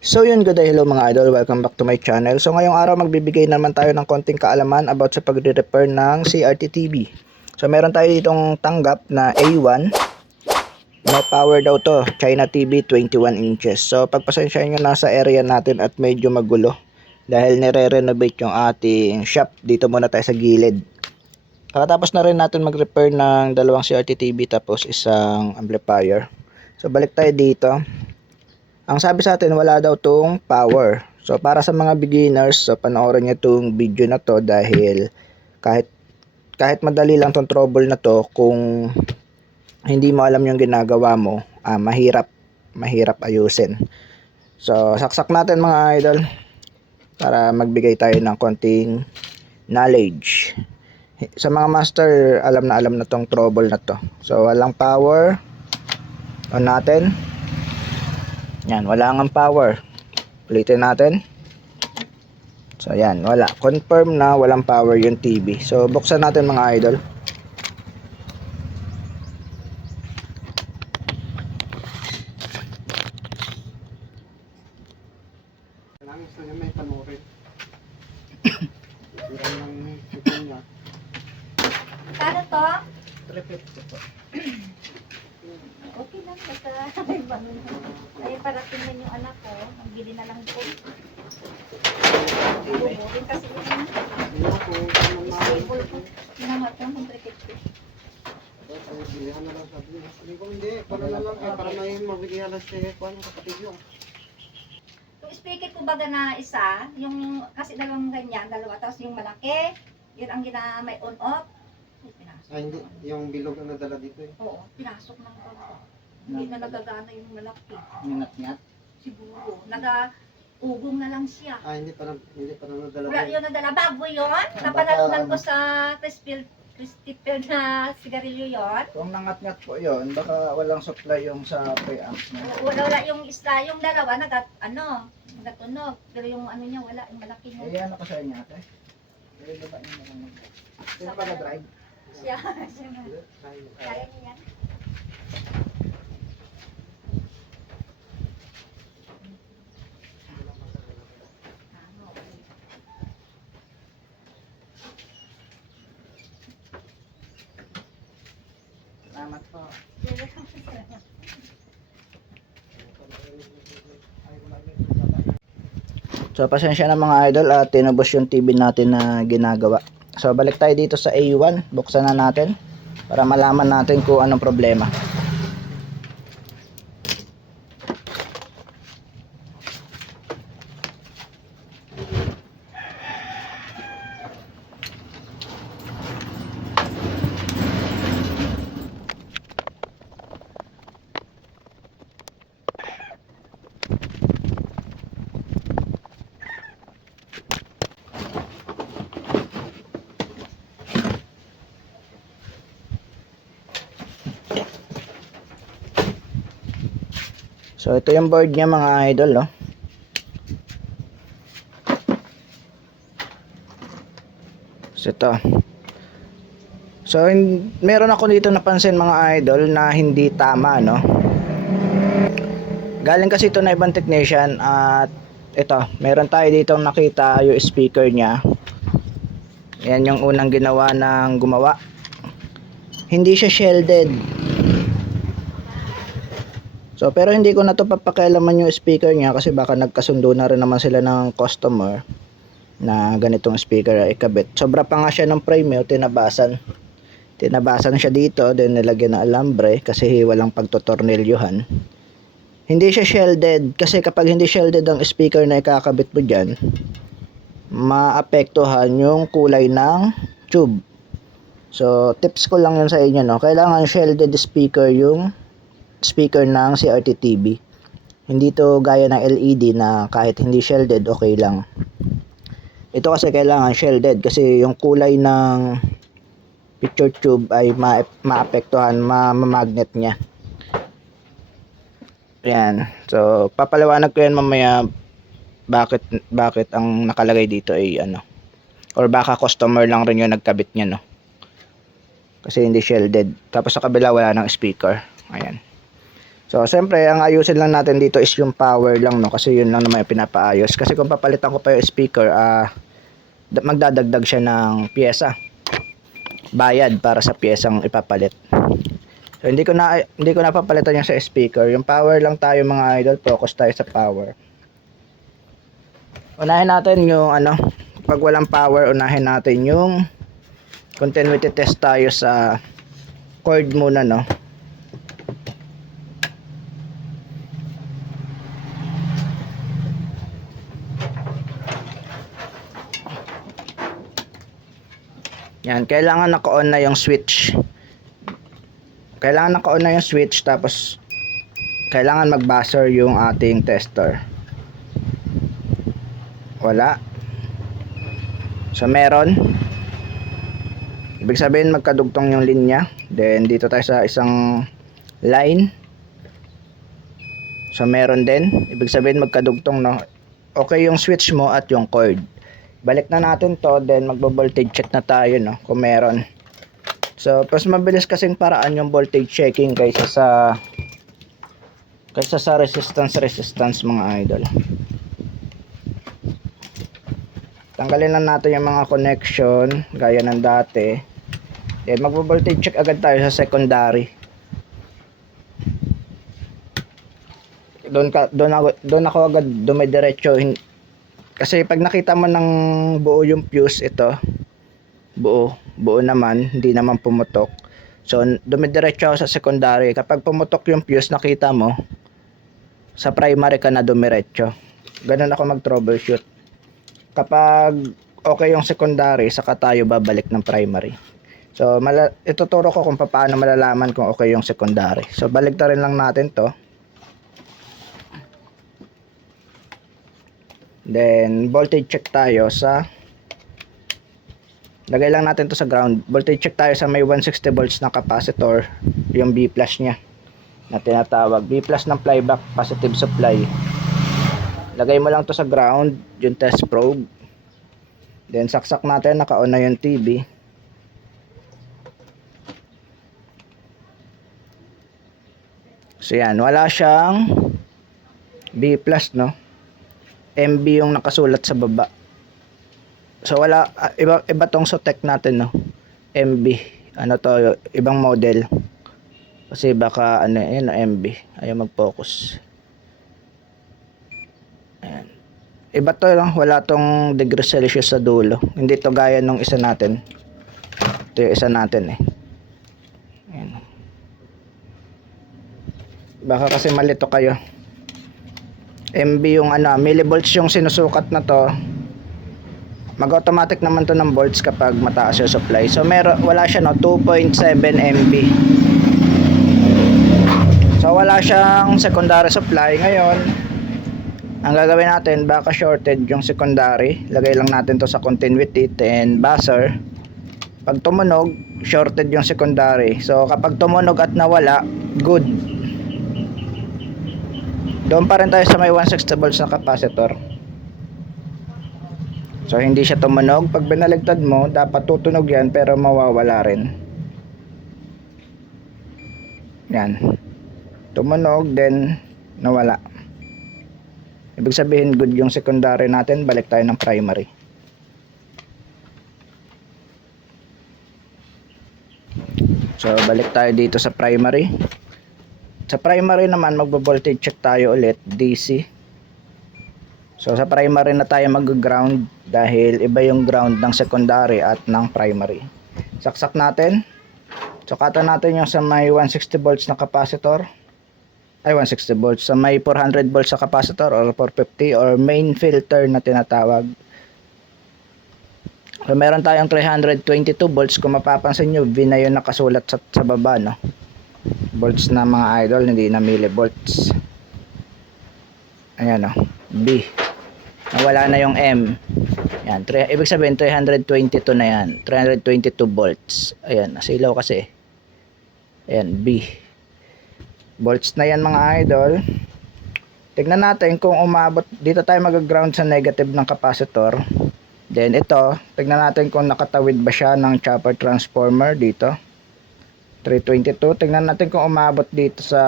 So yun, good day, hello mga idol, welcome back to my channel. So ngayong araw magbibigay naman tayo ng konting kaalaman about sa pagre-repair ng CRT TV. So meron tayo ditong tanggap na A1. May power daw to, China TV 21 inches. So pagpasensyahan nyo, nasa area natin at medyo magulo dahil nire-renovate yung ating shop. Dito muna tayo sa gilid. Kakatapos na rin natin mag-repair ng dalawang CRT TV tapos isang amplifier. So balik tayo dito. Ang sabi sa atin, wala daw tong power. So para sa mga beginners, so panoorin niyo tong video na to dahil kahit madali lang tong trouble na to, kung hindi mo alam yung ginagawa mo, mahirap ayusin. So saksak natin mga idol para magbigay tayo ng konting knowledge. Sa mga master, alam na tong trouble na to. So walang power. On natin. Yan, wala ngang power. Ulitin natin. So yan, wala. Confirm na walang power yung TV. So buksan natin mga idol. Kano to? 350 po. Okay lang, basta ay parating din yung anak ko, magbili na lang po. Buburin kasi yung stable ko. Pinangat ko, 150. Hindi, para na lang, para may mabigyan lang siya kung anong kapatid yun. Yung speaker ko baga na isa, yung kasi dalawang ganyan, dalawa, tapos yung malaki, yun ang may on-off. Pinasok. Ay, hindi, yung bilog na nadala dito eh. Oo, pinasok ng konti. Hindi na nagagana yung malaki. Ngat-ngat. Siguro, ugong na lang siya. Ah, hindi pa nadala Wala dito. yun nadala. Bago yun. Napanalunan ko sa Crispy na sigarilyo yun. Kung nangat-ngat po yun, baka walang supply yung sa preamp niya. Wala yung isla. Yung dalawa, nagatunog. Pero yung ano niya, wala. Yung malaki Eh, niya. ano ka sa inyo ate? Eh, baba niyo na lang. Sino pa drive? Siya. Kaya niya yan. Salamat po. So pasensya na mga idol at tinubos yung TV natin na ginagawa. So balik tayo dito sa A1, buksan na natin para malaman natin kung anong problema. So ito yung board niya mga idol, no? So ito. So meron ako dito napansin mga idol na hindi tama, no? Galing kasi ito na ibang technician at ito, meron tayo dito nakita yung speaker niya. Yan yung unang ginawa ng gumawa. Hindi siya shielded. So pero hindi ko na to papakialaman yung speaker niya kasi baka nagkasundo na rin naman sila ng customer na ganitong speaker ay ikabit. Sobra pa nga siya ng frame, tinabasan. Tinabasan siya dito, then nilagyan ng alambre kasi walang pagtotornilyohan. Hindi siya shielded kasi kapag hindi shielded ang speaker na ikakabit mo dyan, maapektuhan yung kulay ng tube. So tips ko lang yun sa inyo, no? Kailangan shielded speaker yung speaker ng CRT TV. Hindi to gaya ng LED na kahit hindi shielded okay lang. Ito kasi kailangan shielded kasi yung kulay ng picture tube ay maapektuhan, mamagnet niya. Yan. So papaliwanag ko yan mamaya bakit ang nakalagay dito ay ano. Or baka customer lang rin yung nagkabit niya, no. Kasi hindi shielded. Tapos sa kabila wala ng speaker. Ayan. So, siyempre, ang ayusin lang natin dito is yung power lang, no? Kasi yun lang naman yung pinapaayos. Kasi kung papalitan ko pa yung speaker, magdadagdag siya ng pyesa. Bayad para sa pyesang ipapalit. So, hindi ko na papalitan yung sa speaker. Yung power lang tayo mga idol. Focus tayo sa power. Unahin natin yung pag walang power, unahin natin yung continuity test tayo sa cord muna, no? Yan, kailangan naka-on na yung switch. Kailangan naka-on na yung switch, tapos kailangan mag-buzzer yung ating tester. Wala. So meron. Ibig sabihin magkadugtong yung linya. Then dito tayo sa isang line. So meron din. Ibig sabihin magkadugtong, no? Okay yung switch mo at yung cord. Balik na natin to, then magbo-voltage check na tayo, no, kung meron. So, mas mabilis kasing paraan yung voltage checking kaysa sa resistance mga idol. Tanggalin lang natin yung mga connection gaya ng dati. Then magbo-voltage check agad tayo sa secondary. Doon ako agad dumidiretso. Kasi pag nakita mo ng buo yung fuse, ito buo naman, hindi naman pumutok. So dumidiretso ako sa secondary. Kapag pumutok yung fuse, nakita mo, sa primary ka na dumiretso. Ganun ako mag troubleshoot. Kapag okay yung secondary, saka tayo babalik ng primary. So ituturo ko kung paano malalaman kung okay yung secondary. So baliktarin lang natin to. Then voltage check tayo sa, lagay lang natin to sa ground. Voltage check tayo sa may 160 volts na capacitor, yung B+ nya na tinatawag. B+ ng flyback positive supply. Lagay mo lang to sa ground, yung test probe. Then saksak natin, naka-on na yung TV. So yan, wala siyang B+, no? MB yung nakasulat sa baba. So wala, iba tong Sotek natin, no? MB. Ano to, ibang model. Kasi baka yun, MB. Ayaw mag-focus. Ayan. Iba to, no? Wala tong degree Celsius sa dulo. Hindi to gaya nung isa natin. Ito yung isa natin, eh. Ayan. Baka kasi malito kayo. MB yung millivolts yung sinusukat na to. Mag-automatic naman to ng volts kapag mataas yung supply. So wala siya, no, 2.7 MB. So wala siyang secondary supply. Ngayon, ang gagawin natin, baka shorted yung secondary. Lagay lang natin to sa continuity and buzzer. Pag tumunog, shorted yung secondary. So kapag tumunog at nawala, good. Doon pa rin tayo sa may 160 volts na capacitor. So hindi siya tumunog. Pag binaligtad mo, dapat tutunog yan pero mawawala rin. Yan. Tumunog, then nawala. Ibig sabihin good yung secondary natin. Balik tayo ng primary. So balik tayo dito sa primary. Sa primary naman, magbo-voltage check tayo ulit, DC. So sa primary na tayo mag-ground dahil iba yung ground ng secondary at ng primary. Saksak natin. Sukatan natin yung sa may 160 volts na capacitor. Ay, 160 volts. Sa may 400 volts sa capacitor or 450 or main filter na tinatawag. So meron tayong 322 volts. Kung mapapansin nyo, V na yun nakasulat sa baba, no? Volts na mga idol, hindi na millivolts. Ayan, o, B. Nawala na yung M. Ayan, ibig sabihin 322 na yan. 322 volts. Ayan, nasilaw kasi. Ayan, B. Volts na yan mga idol. Tignan natin kung umabot. Dito tayo mag-ground sa negative ng capacitor. Then ito, tignan natin kung nakatawid ba siya ng chopper transformer dito. 322. Tingnan natin kung umabot dito sa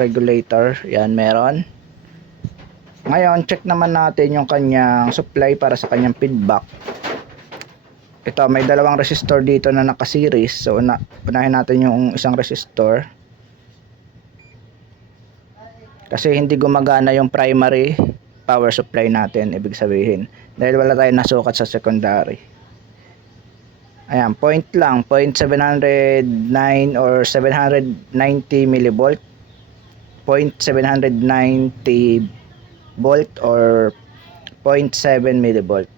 regulator. Yan, meron. Ngayon, check naman natin yung kanyang supply para sa kanyang feedback. Ito, may dalawang resistor dito na naka-series. So, unahin natin yung isang resistor. Kasi hindi gumagana yung primary power supply natin, ibig sabihin. Dahil wala tayong nasukat sa secondary. Ayan, point lang, 0.709 or 790 millivolt, 0.790 volt or 0.7 millivolt.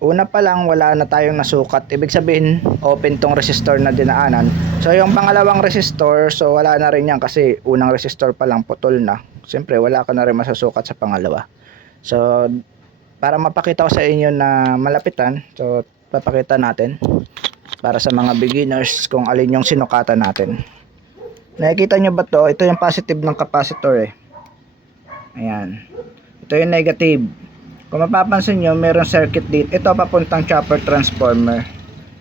Una pa lang wala na tayong nasukat, ibig sabihin open tong resistor na dinaanan. So yung pangalawang resistor, so wala na rin yan kasi unang resistor pa lang putol na. Siyempre wala ka na rin masusukat sa pangalawa. So para mapakita ko sa inyo na malapitan, so papakita natin para sa mga beginners kung alin yung sinukatan natin. Nakikita nyo ba to? Ito yung positive ng capacitor eh. Ayan. Ito yung negative. Kung mapapansin nyo, mayroong circuit dito. Ito papuntang chopper transformer.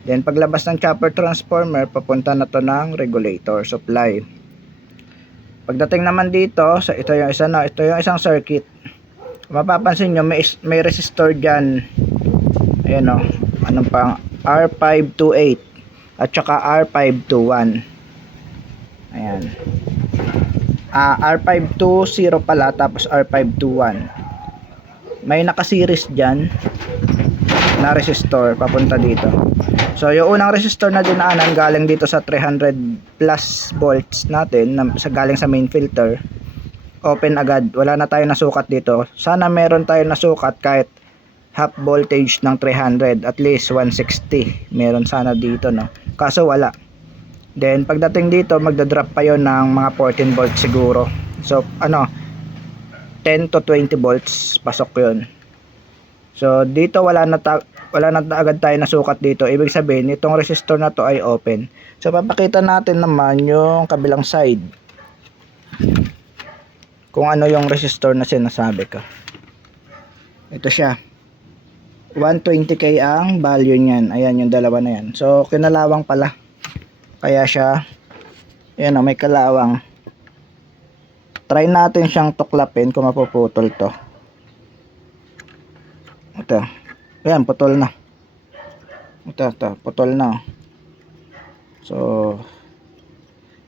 Then paglabas ng chopper transformer, papunta na to ng regulator supply. Pagdating naman dito, so ito yung isa, no? Ito yung isang circuit. Kung mapapansin nyo, may resistor dyan. Ayan o. Anong pang R528 at saka R521. Ayan. R520 pala tapos R521. May naka-series diyan na resistor papunta dito. So yung unang resistor na dinaanan galing dito sa 300 plus volts natin galing sa main filter. Open agad. Wala na tayong nasukat dito. Sana meron tayong nasukat kahit half voltage ng 300, at least 160 meron sana dito, no? Kaso wala. Then pagdating dito magda-drop pa yon ng mga 14 volts siguro. So 10 to 20 volts pasok yon. So dito wala na agad tayo nasukat dito. Ibig sabihin itong resistor na to ay open. So papakita natin naman yung kabilang side kung ano yung resistor na sinasabi ko. Ito siya, 120k ang value niyan. Ayan yung dalawa na yan. So kinalawang pala. Kaya siya, ayan o, may kalawang. Try natin siyang tuklapin kung mapuputol to. Ito. Ayan, putol na. Ito, putol na. So,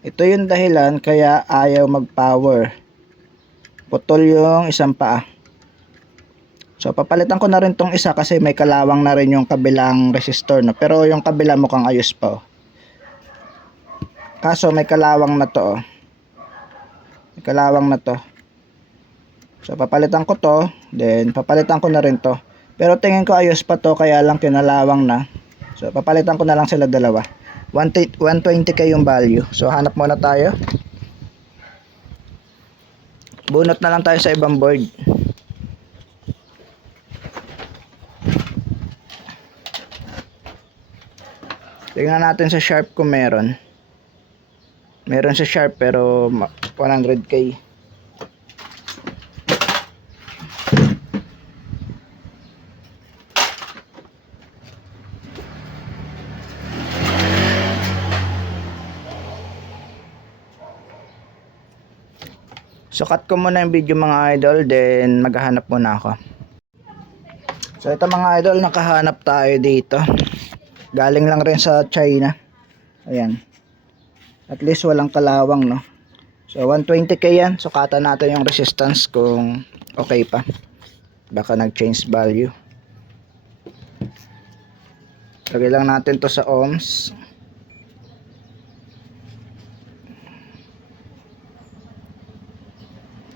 ito yung dahilan kaya ayaw mag-power. Putol yung isang paa. So papalitan ko na rin tong isa kasi may kalawang na rin yung kabilang resistor, no? Pero yung kabila mukhang ayos pa, oh. Kaso may kalawang na to, oh. May kalawang na to. So papalitan ko to, then papalitan ko na rin to. Pero tingin ko ayos pa to, kaya lang kinalawang na. So papalitan ko na lang sila dalawa. 120k yung value. So hanap muna tayo. Bunot na lang tayo sa ibang board. Tingnan natin sa Sharp kung meron. Meron sa Sharp pero 100k. So cut ko muna yung video mga idol, then maghahanap muna ako. So ito mga idol, nakahanap tayo dito. Galing lang rin sa China. Ayan. At least walang kalawang, no? So 120k yan. Sukatan natin yung resistance kung okay pa. Baka nag-change value. Lagay lang natin to sa ohms.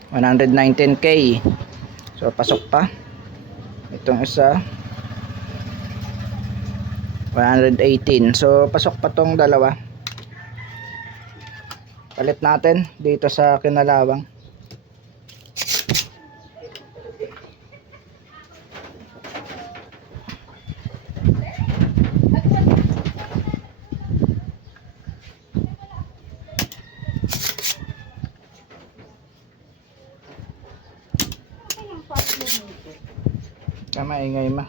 $119k. So pasok pa. Itong isa 118. So pasok pa tong dalawa. Palit natin dito sa kinalawang. Maingay ma.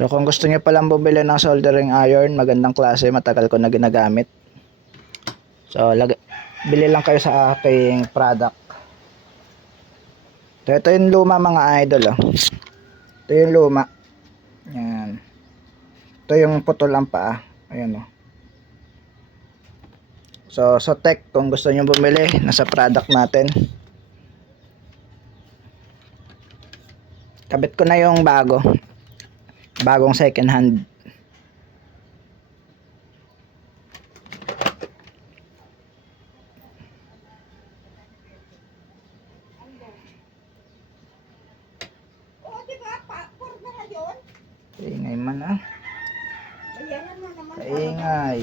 So kung gusto niyo palang bumili ng soldering iron, magandang klase, matagal ko na ginagamit. So bili lang kayo sa aking product. So ito yung luma mga idol, oh. Ito yung luma. Yan. Ito yung putol ang paa. Ayan, oh. So sa tech, kung gusto niyo bumili, nasa product natin. Kabit ko na yung bagong second hand. Oo, di ba? Pur na ngayon. Ingay man, ah. Bayaran mo naman. Ingay.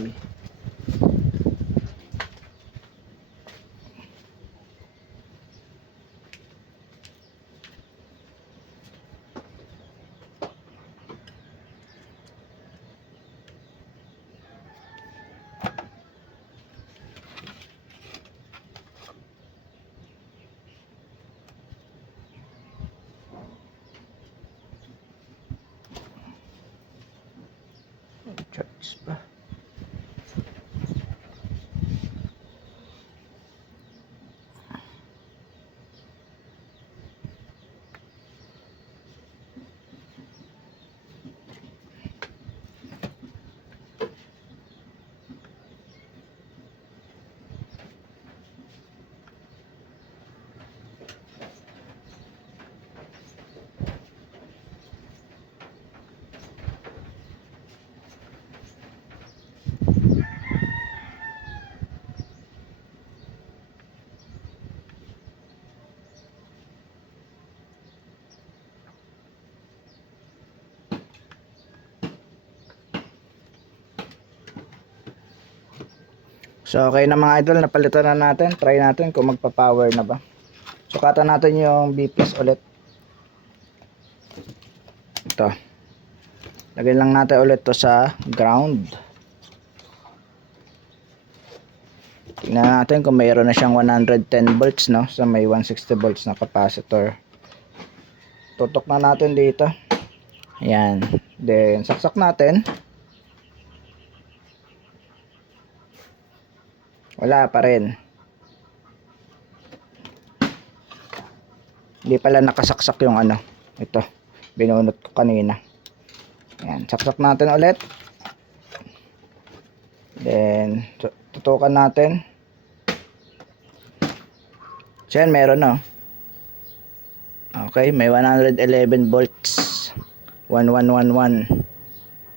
Charts pa. So okay na mga idol, napalitan na natin. Try natin kung magpa-power na ba. Sukatan natin yung BPS ulit. Ito. Lagay lang natin ulit to sa ground. Tingnan natin kung mayroon na siyang 110 volts, no? So may 160 volts na capacitor. Tutok na natin dito. Ayan. Then saksak natin. Wala pa rin. Hindi pala nakasaksak yung ano. Ito. Binunot ko kanina. Ayan. Saksak natin ulit. Then tutukan natin. So yan, meron, no? Okay. May 111 volts. 1111.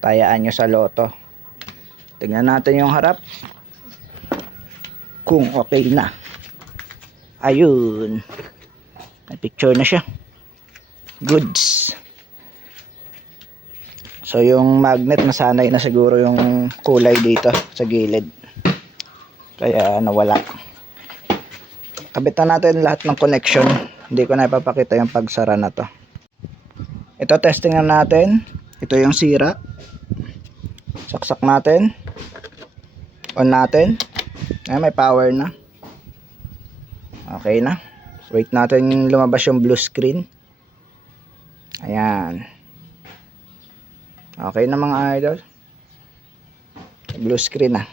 Tayaan nyo sa loto. Tingnan natin yung harap. Kung okay na. Ayun. May picture na siya. Goods. So yung magnet, nasanay na siguro yung kulay dito sa gilid. Kaya nawala. Kabitan natin lahat ng connection. Hindi ko na ipapakita yung pagsara na to. Ito, testing na natin. Ito yung sira. Saksak natin. On natin. Ayan, may power na. Okay na. Wait natin lumabas yung blue screen. Ayan. Okay na mga idol. Blue screen na.